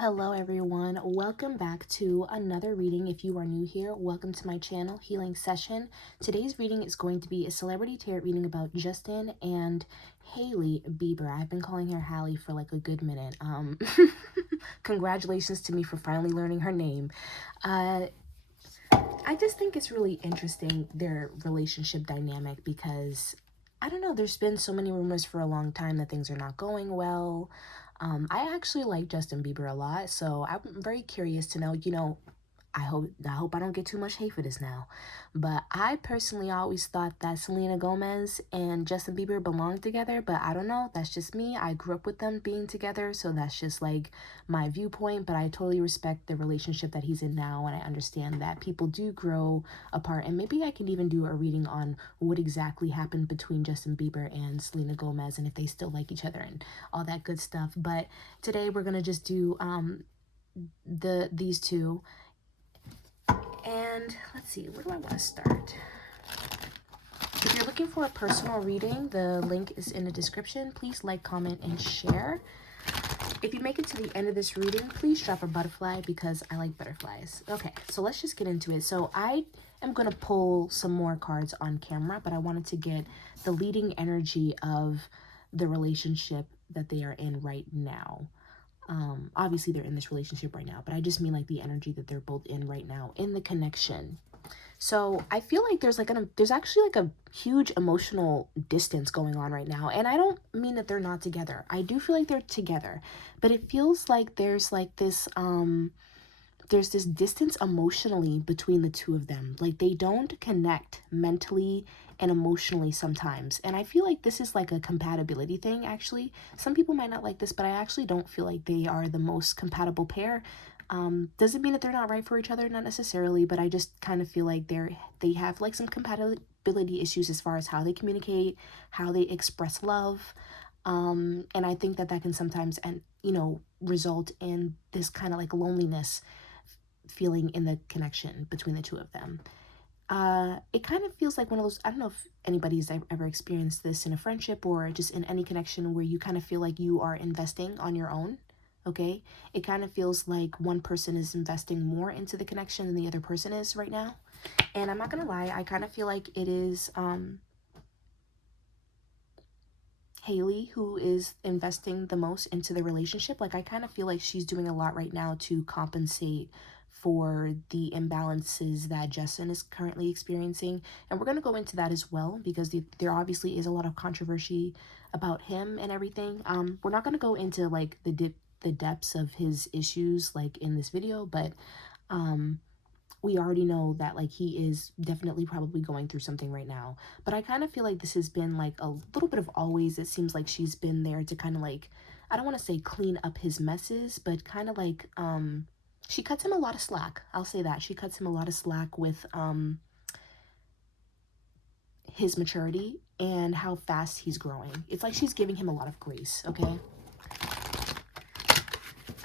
Hello everyone, welcome back to another reading. If you are new here, welcome to my channel, Healing Session. Today's reading is going to be a celebrity tarot reading about Justin and Hailey Bieber. I've been calling her Hailey for like a good minute. Congratulations to me for finally learning her name. I just think it's really interesting, their relationship dynamic, because I don't know, there's been so many rumors for a long time that things are not going well. I actually like Justin Bieber a lot, so I'm very curious to know, I hope I don't get too much hate for this now. But I personally always thought that Selena Gomez and Justin Bieber belonged together, but I don't know. That's just me. I grew up with them being together, so that's just like my viewpoint. But I totally respect the relationship that he's in now, and I understand that people do grow apart. And maybe I can even do a reading on what exactly happened between Justin Bieber and Selena Gomez, and if they still like each other and all that good stuff. But today we're gonna just do these two. And let's see, where do I want to start? If you're looking for a personal reading, the link is in the description. Please like, comment, and share. If you make it to the end of this reading, please drop a butterfly because I like butterflies. Okay, so let's just get into it. So I am going to pull some more cards on camera, but I wanted to get the leading energy of the relationship that they are in right now. Obviously they're in this relationship right now, but I just mean like the energy that they're both in right now in the connection. So I feel like there's actually like a huge emotional distance going on right now. And I don't mean that they're not together. I do feel like they're together, but it feels like there's this distance emotionally between the two of them. Like they don't connect mentally and emotionally sometimes. And I feel like this is like a compatibility thing, actually. Some people might not like this, but I actually don't feel like they are the most compatible pair. Doesn't mean that they're not right for each other, not necessarily, but I just kind of feel like they have like some compatibility issues as far as how they communicate, how they express love. And I think that can sometimes, and result in this kind of like loneliness feeling in the connection between the two of them. It kind of feels like one of those, I don't know if anybody's ever experienced this in a friendship or just in any connection where you kind of feel like you are investing on your own. Okay, it kind of feels like one person is investing more into the connection than the other person is right now. And I'm not gonna lie, I kind of feel like it is Hailey who is investing the most into the relationship. Like I kind of feel like she's doing a lot right now to compensate for the imbalances that Justin is currently experiencing. And we're going to go into that as well because there obviously is a lot of controversy about him and everything. We're not going to go into like the depths of his issues like in this video, but we already know that like he is definitely probably going through something right now. But I kind of feel like this has been like a little bit of always. It seems like she's been there to kind of like, I don't want to say clean up his messes, but kind of like she cuts him a lot of slack. I'll say that. She cuts him a lot of slack with his maturity and how fast he's growing. It's like she's giving him a lot of grace, okay?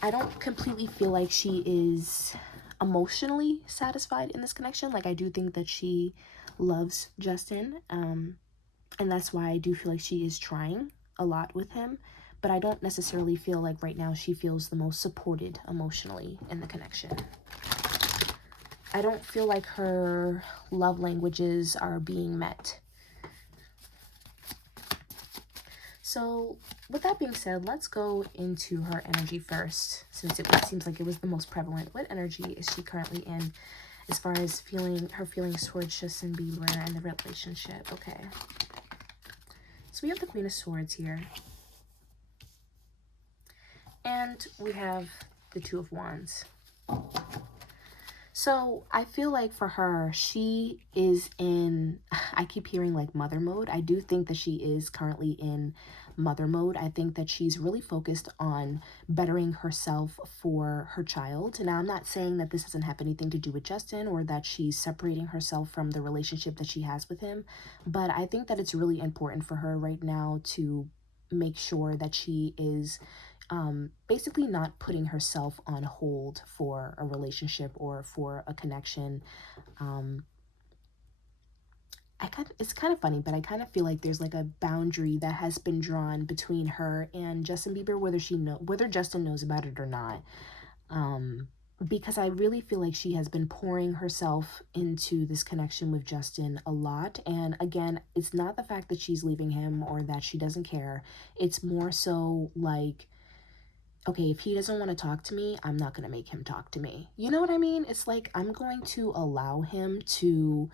I don't completely feel like she is emotionally satisfied in this connection. Like I do think that she loves Justin, and that's why I do feel like she is trying a lot with him, but I don't necessarily feel like right now she feels the most supported emotionally in the connection. I don't feel like her love languages are being met. So with that being said, let's go into her energy first, since it seems like it was the most prevalent. What energy is she currently in as far as her feelings towards Justin Bieber and the relationship? Okay. So we have the Queen of Swords here. And we have the Two of Wands. So I feel like for her, she is in, I keep hearing like mother mode. I do think that she is currently in mother mode. I think that she's really focused on bettering herself for her child. Now, I'm not saying that this doesn't have anything to do with Justin or that she's separating herself from the relationship that she has with him, but I think that it's really important for her right now to make sure that she is basically not putting herself on hold for a relationship or for a connection. It's kind of funny, but I kind of feel like there's like a boundary that has been drawn between her and Justin Bieber, whether Justin knows about it or not. Because I really feel like she has been pouring herself into this connection with Justin a lot. And again, it's not the fact that she's leaving him or that she doesn't care. It's more so like, okay, if he doesn't want to talk to me, I'm not going to make him talk to me. You know what I mean? It's like I'm going to allow him to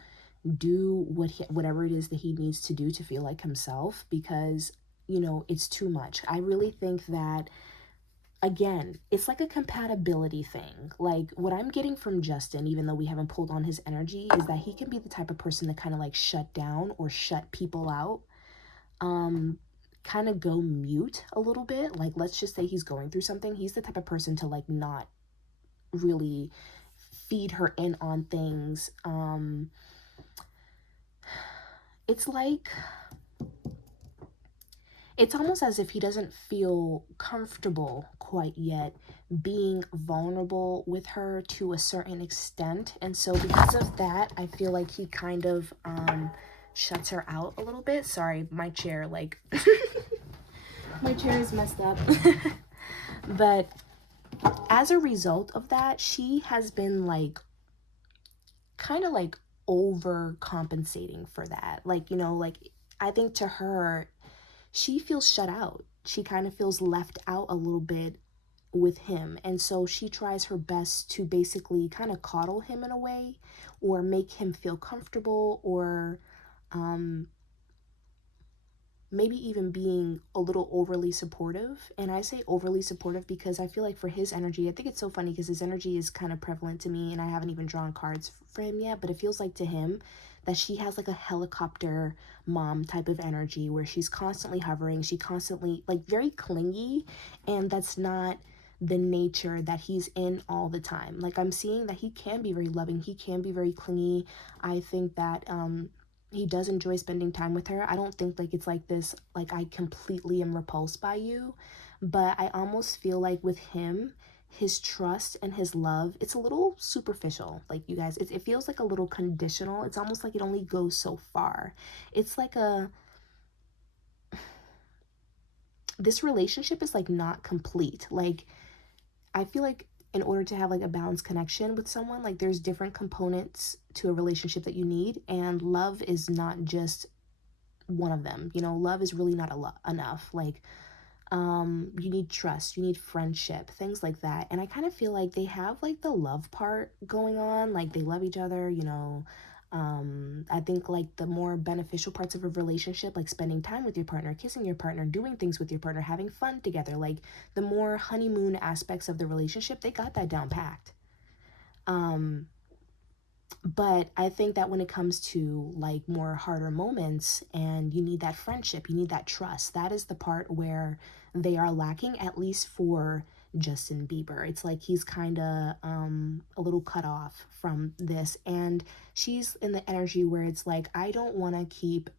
do whatever it is that he needs to do to feel like himself, because, you know, it's too much. I really think that, again, it's like a compatibility thing. Like what I'm getting from Justin, even though we haven't pulled on his energy, is that he can be the type of person to kind of like shut down or shut people out, kind of go mute a little bit. Like, let's just say he's going through something. He's the type of person to like not really feed her in on things. It's like, it's almost as if he doesn't feel comfortable quite yet being vulnerable with her to a certain extent. And so because of that, I feel like he kind of shuts her out a little bit. Sorry, my chair, like, my chair is messed up. But as a result of that, she has been like, kind of like overcompensating for that. Like, you know, like, I think to her, she feels shut out. She kind of feels left out a little bit with him. And so she tries her best to basically kind of coddle him in a way, or make him feel comfortable, or maybe even being a little overly supportive. And I say overly supportive because I feel like for his energy, I think it's so funny because his energy is kind of prevalent to me, and I haven't even drawn cards for him yet, but it feels like to him that she has like a helicopter mom type of energy where she's constantly hovering, she constantly like very clingy, and that's not the nature that he's in all the time. Like, I'm seeing that he can be very loving, he can be very clingy. I think that he does enjoy spending time with her. I don't think like it's like this, like I completely am repulsed by you, but I almost feel like with him, his trust and his love, it's a little superficial. Like, you guys, it feels like a little conditional. It's almost like it only goes so far. It's like this relationship is like not complete. Like, I feel like in order to have like a balanced connection with someone, like there's different components to a relationship that you need, and love is not just one of them. You know, love is really not enough. Like, you need trust, you need friendship, things like that. And I kind of feel like they have like the love part going on, like they love each other, you know. I think like the more beneficial parts of a relationship, like spending time with your partner, kissing your partner, doing things with your partner, having fun together, like the more honeymoon aspects of the relationship, they got that down packed. But I think that when it comes to like more harder moments and you need that friendship, you need that trust, that is the part where they are lacking, at least for Justin Bieber. It's like he's kind of a little cut off from this, and she's in the energy where it's like, I don't want to keep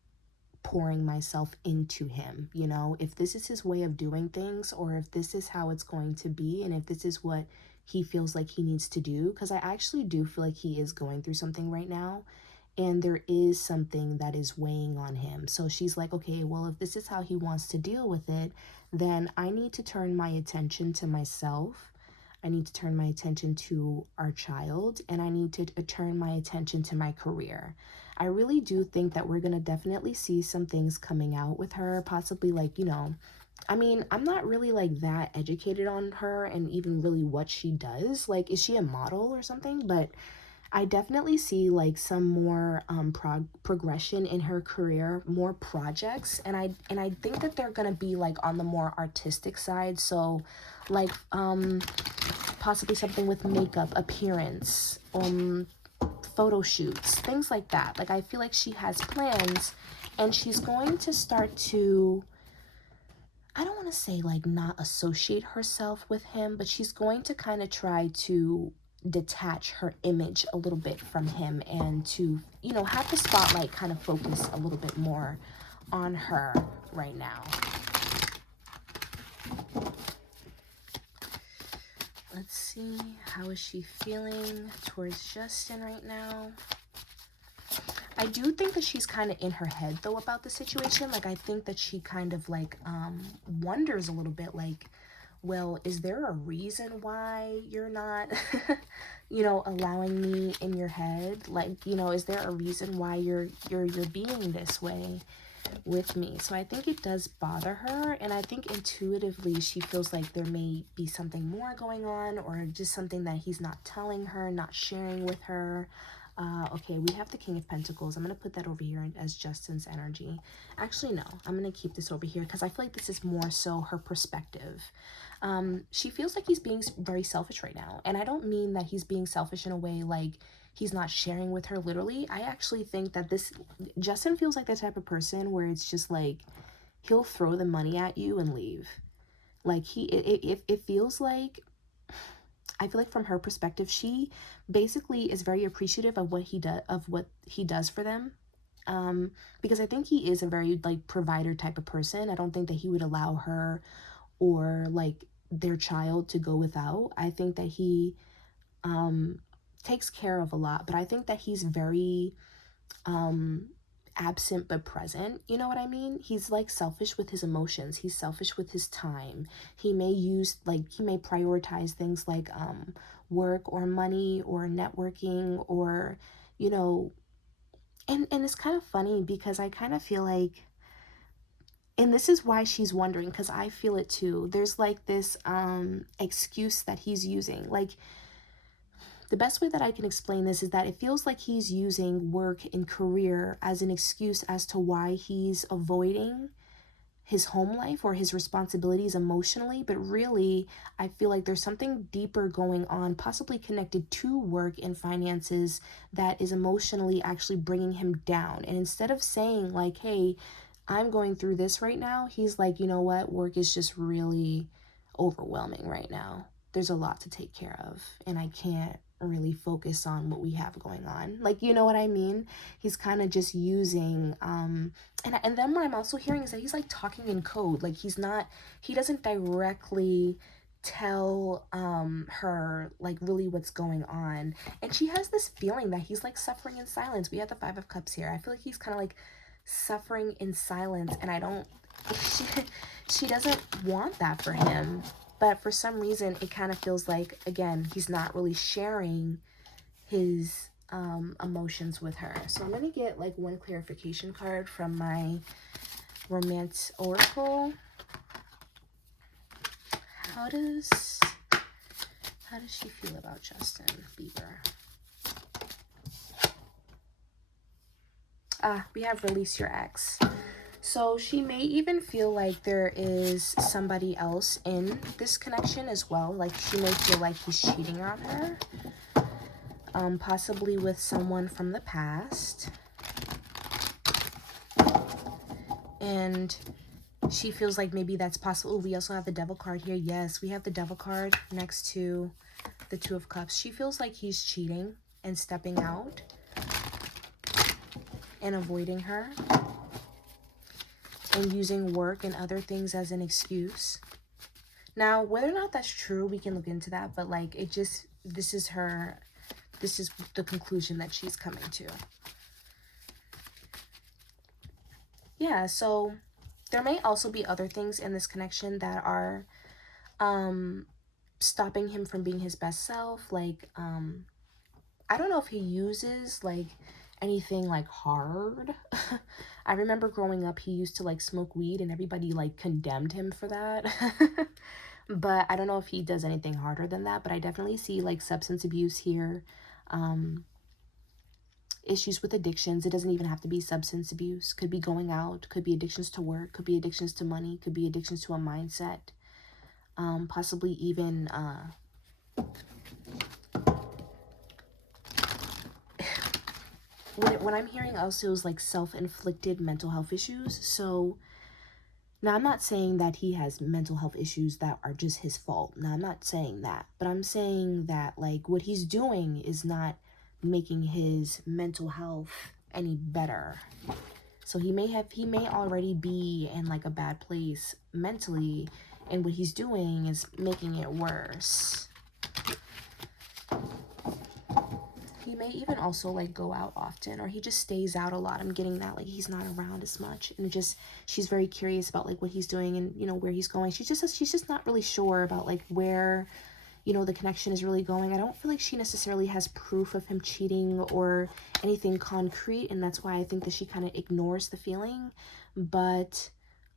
pouring myself into him. You know, if this is his way of doing things, or if this is how it's going to be, and if this is what he feels like he needs to do, because I actually do feel like he is going through something right now, and there is something that is weighing on him. So she's like, okay, well, if this is how he wants to deal with it, then I need to turn my attention to myself. I need to turn my attention to our child, and I need to turn my attention to my career. I really do think that we're going to definitely see some things coming out with her, possibly like, you know, I mean, I'm not really like that educated on her and even really what she does. Like, is she a model or something? But I definitely see like some more progression in her career, more projects, and I think that they're gonna be like on the more artistic side. So, like possibly something with makeup, appearance, photo shoots, things like that. Like, I feel like she has plans, and she's going to start to, I don't want to say like not associate herself with him, but she's going to kind of try to detach her image a little bit from him, and to, you know, have the spotlight kind of focus a little bit more on her right now. Let's see, how is she feeling towards Justin right now? I do think that she's kind of in her head though about the situation. Like, I think that she kind of like wonders a little bit like, well, is there a reason why you're not, you know, allowing me in your head? Like, you know, is there a reason why you're being this way with me? So I think it does bother her, and I think intuitively she feels like there may be something more going on, or just something that he's not telling her, not sharing with her. Okay, we have the King of Pentacles. I'm going to put that over here as Justin's energy. Actually, no, I'm going to keep this over here because I feel like this is more so her perspective. She feels like he's being very selfish right now. And I don't mean that he's being selfish in a way like he's not sharing with her literally. I actually think that Justin feels like the type of person where it's just like, he'll throw the money at you and leave. Like it feels like, I feel like from her perspective, she basically is very appreciative of what he does for them. Because I think he is a very like provider type of person. I don't think that he would allow her or like their child to go without. I think that he takes care of a lot, but I think that he's very absent but present. You know what I mean? He's like selfish with his emotions. He's selfish with his time. He may prioritize things like work or money or networking or, you know, and it's kind of funny because I kind of feel like, and this is why she's wondering, because I feel it too. There's like this excuse that he's using. Like, the best way that I can explain this is that it feels like he's using work and career as an excuse as to why he's avoiding his home life or his responsibilities emotionally. But really, I feel like there's something deeper going on, possibly connected to work and finances, that is emotionally actually bringing him down. And instead of saying like, hey, I'm going through this right now, he's like, you know what, work is just really overwhelming right now. There's a lot to take care of, and I can't really focus on what we have going on. Like, you know what I mean? He's kind of just using and then what I'm also hearing is that he's like talking in code. Like he doesn't directly tell her like really what's going on, and she has this feeling that he's like suffering in silence. We have the Five of Cups here. I feel like he's kind of like suffering in silence, and I don't she doesn't want that for him. But for some reason, it kind of feels like, again, he's not really sharing his emotions with her. So I'm going to get like one clarification card from my Romance Oracle. How does she feel about Justin Bieber? We have Release Your Ex. So she may even feel like there is somebody else in this connection as well. Like she may feel like he's cheating on her. Possibly with someone from the past. And she feels like maybe that's possible. We also have the Devil card here. Yes, we have the Devil card next to the Two of Cups. She feels like he's cheating and stepping out and avoiding her, and using work and other things as an excuse. Now, whether or not that's true, we can look into that, but like this is the conclusion that she's coming to. Yeah, so there may also be other things in this connection that are stopping him from being his best self. Like, I don't know if he uses like anything like hard. I remember growing up, he used to like smoke weed and everybody like condemned him for that. But I don't know if he does anything harder than that, but I definitely see like substance abuse here. Issues with addictions. It doesn't even have to be substance abuse. Could be going out, could be addictions to work, could be addictions to money, could be addictions to a mindset. Possibly even what I'm hearing also is like self-inflicted mental health issues. So now I'm not saying that he has mental health issues that are just his fault. Now I'm not saying that, but I'm saying that like what he's doing is not making his mental health any better. So he may already be in like a bad place mentally, and what he's doing is making it worse. He may even also like go out often, or he just stays out a lot. I'm getting that, like, he's not around as much, and just she's very curious about like what he's doing and, you know, where he's going. She's just not really sure about like where, you know, the connection is really going. I don't feel like she necessarily has proof of him cheating or anything concrete, and that's why I think that she kind of ignores the feeling. But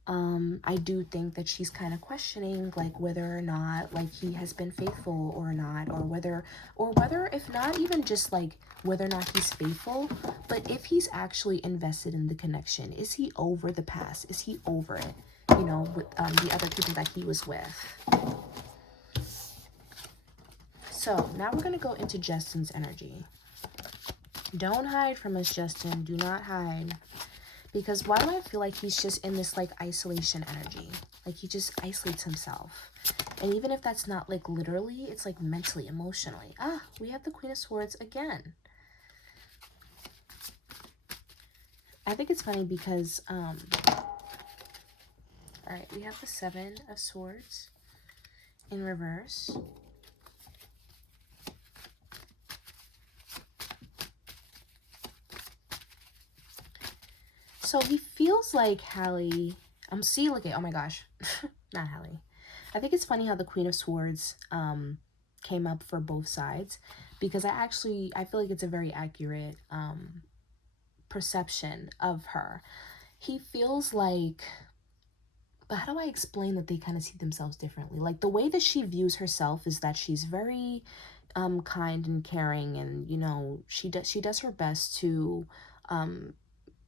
I do think that she's kind of questioning like whether or not like he has been faithful or not, or whether if not even just like whether or not he's faithful, but if he's actually invested in the connection. Is he over the past? Is he over it, you know, with the other people that he was with? So now we're going to go into Justin's energy. Don't hide from us, Justin. Do not hide. Because why do I feel like he's just in this like isolation energy? Like he just isolates himself. And even if that's not like literally, it's like mentally, emotionally. Ah, we have the Queen of Swords again. I think it's funny because, all right, we have the Seven of Swords in reverse. So he feels like Hailey, look at, oh my gosh, not Hailey. I think it's funny how the Queen of Swords came up for both sides, because I feel like it's a very accurate perception of her. He feels like, but how do I explain that they kind of see themselves differently? Like the way that she views herself is that she's very kind and caring, and, you know, she does her best to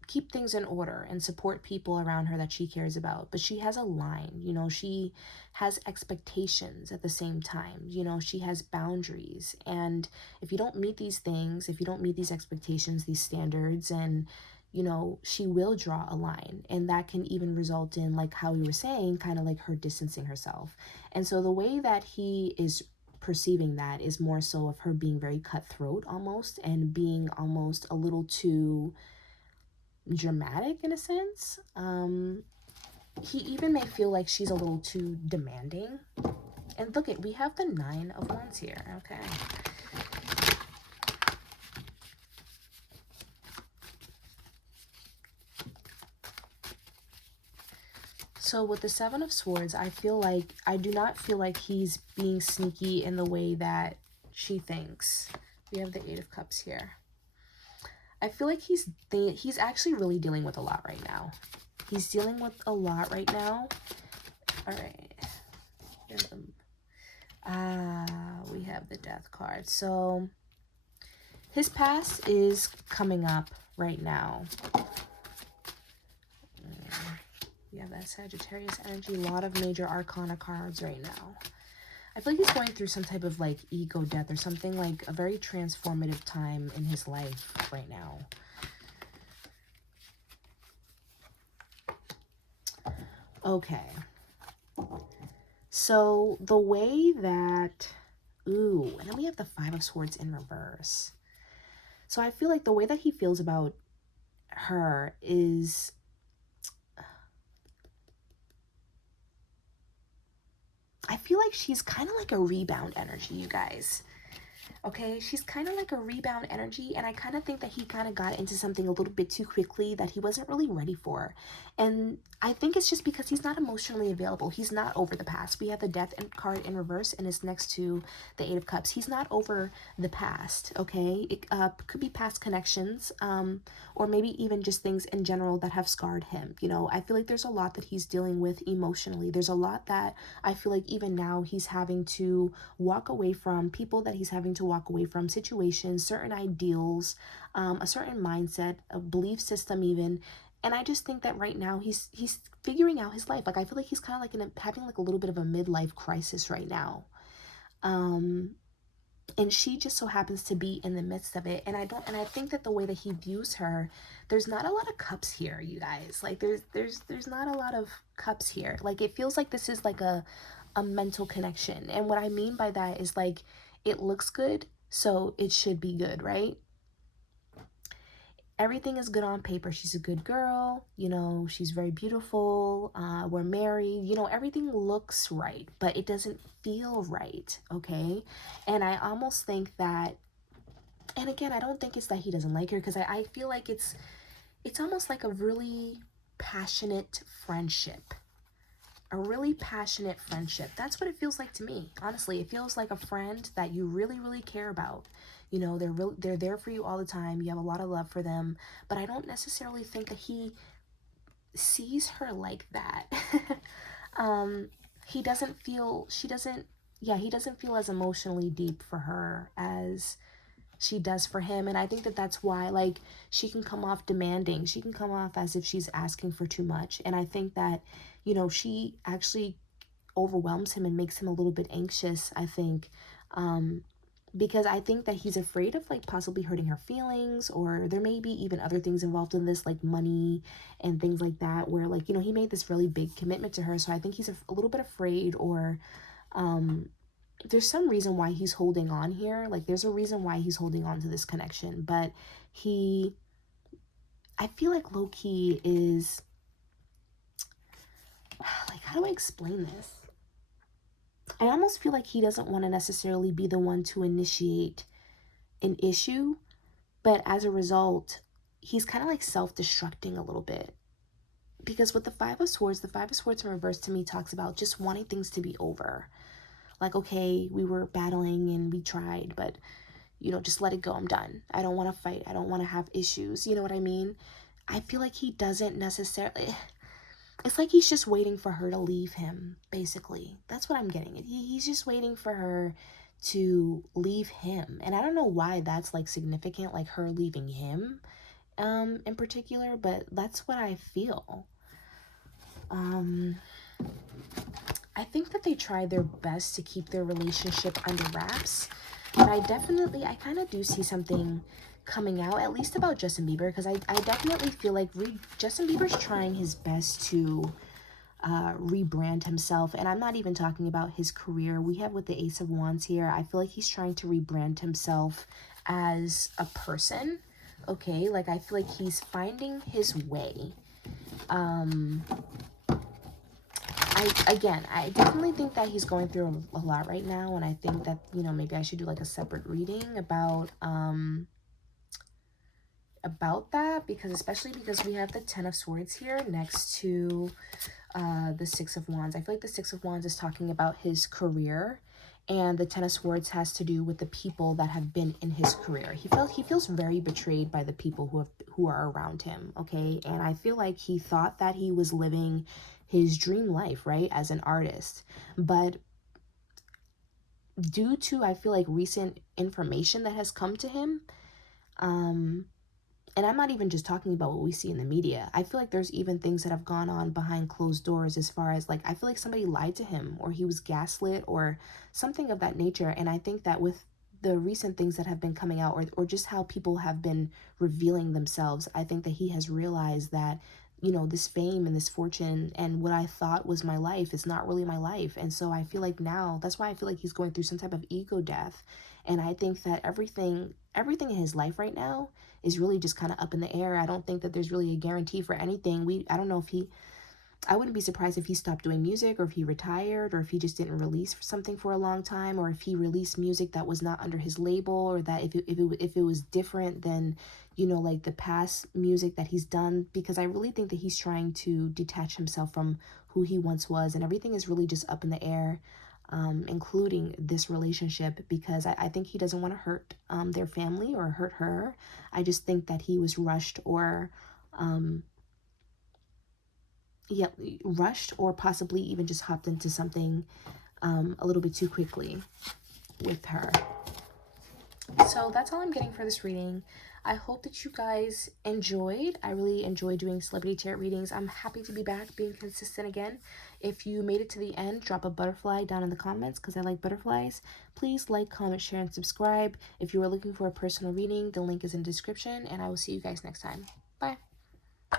keep things in order and support people around her that she cares about. But she has a line, you know, she has expectations at the same time, you know, she has boundaries. And if you don't meet these things, if you don't meet these expectations, these standards, and, you know, she will draw a line. And that can even result in, like how we were saying, kind of like her distancing herself. And so the way that he is perceiving that is more so of her being very cutthroat almost, and being almost a little too dramatic in a sense. He even may feel like she's a little too demanding. And look at, we have the Nine of Wands here. Okay. So with the Seven of Swords, I do not feel like he's being sneaky in the way that she thinks. We have the Eight of Cups here. I feel like he's actually really dealing with a lot right now. He's dealing with a lot right now. All right. We have the Death card. So his past is coming up right now. We have that Sagittarius energy. A lot of major arcana cards right now. I feel like he's going through some type of like ego death or something, like a very transformative time in his life right now. Okay. So the way that, ooh, and then we have the Five of Swords in reverse. So I feel like the way that he feels about her is, I feel like she's kind of like a rebound energy, you guys. Okay, she's kind of like a rebound energy, and I kind of think that he kind of got into something a little bit too quickly that he wasn't really ready for. And I think it's just because he's not emotionally available. He's not over the past. We have the Death card in reverse, and it's next to the Eight of Cups. He's not over the past, okay? It could be past connections, or maybe even just things in general that have scarred him. You know, I feel like there's a lot that he's dealing with emotionally. There's a lot that I feel like even now he's having to walk away from, people that he's having to walk away from, situations, certain ideals, a certain mindset, a belief system even. And I just think that right now he's figuring out his life. Like I feel like he's kind of like having like a little bit of a midlife crisis right now. And she just so happens to be in the midst of it. And I think that the way that he views her, there's not a lot of cups here, you guys. Like there's not a lot of cups here. Like it feels like this is like a mental connection. And what I mean by that is like, it looks good, so it should be good, right? Everything is good on paper. She's a good girl, you know, she's very beautiful, we're married, you know, everything looks right, but it doesn't feel right, okay? And I almost think that And again, I don't think it's that he doesn't like her, because I feel like it's almost like a really passionate friendship. A really passionate friendship. That's what it feels like to me. Honestly, it feels like a friend that you really, really care about. You know, they're there for you all the time. You have a lot of love for them, but I don't necessarily think that he sees her like that. um, he doesn't feel, she doesn't, yeah, he doesn't feel as emotionally deep for her as she does for him. And I think that that's why, like, she can come off demanding. She can come off as if she's asking for too much. And I think that, you know, she actually overwhelms him and makes him a little bit anxious, I think. Because I think that he's afraid of, like, possibly hurting her feelings, or there may be even other things involved in this, like money and things like that, where, like, you know, he made this really big commitment to her. So I think he's a little bit afraid, or there's some reason why he's holding on here. Like, there's a reason why he's holding on to this connection, but I feel like low-key is, like, how do I explain this? I almost feel like he doesn't want to necessarily be the one to initiate an issue, but as a result, he's kind of like self-destructing a little bit. Because with the Five of Swords in reverse to me talks about just wanting things to be over. Like, okay, we were battling and we tried, but, you know, just let it go. I'm done. I don't want to fight. I don't want to have issues. You know what I mean? I feel like he doesn't necessarily, it's like he's just waiting for her to leave him, basically. That's what I'm getting at. He's just waiting for her to leave him. And I don't know why that's, like, significant, like her leaving him in particular, but that's what I feel. I think that they try their best to keep their relationship under wraps, but I kind of do see something coming out, at least about Justin Bieber, because I definitely feel like Justin Bieber's trying his best to rebrand himself. And I'm not even talking about his career. We have with the Ace of Wands here, I feel like he's trying to rebrand himself as a person. Okay, like, I feel like he's finding his way. I definitely think that he's going through a lot right now, and I think that, you know, maybe I should do like a separate reading about that, because especially because we have the Ten of Swords here next to the Six of Wands. I feel like the Six of Wands is talking about his career, and the Ten of Swords has to do with the people that have been in his career. He feels very betrayed by the people who are around him, okay? And I feel like he thought that he was living his dream life, right, as an artist. But due to, I feel like, recent information that has come to him, and I'm not even just talking about what we see in the media. I feel like there's even things that have gone on behind closed doors, as far as, like, I feel like somebody lied to him, or he was gaslit, or something of that nature. And I think that with the recent things that have been coming out, or just how people have been revealing themselves, I think that he has realized that, you know, this fame and this fortune and what I thought was my life is not really my life. And so I feel like now, that's why I feel like he's going through some type of ego death. And I think that everything in his life right now is really just kind of up in the air. I don't think that there's really a guarantee for anything. I don't know if I wouldn't be surprised if he stopped doing music, or if he retired, or if he just didn't release something for a long time, or if he released music that was not under his label, or that if it was different than, you know, like the past music that he's done, because I really think that he's trying to detach himself from who he once was, and everything is really just up in the air, including this relationship, because I think he doesn't want to hurt their family or hurt her. I just think that he was rushed, or rushed, or possibly even just hopped into something a little bit too quickly with her. So that's all I'm getting for this reading. I hope that you guys enjoyed. I really enjoy doing celebrity tarot readings. I'm happy to be back, being consistent again. If you made it to the end, drop a butterfly down in the comments, because I like butterflies. Please like, comment, share, and subscribe. If you are looking for a personal reading, the link is in the description, and I will see you guys next time. Bye.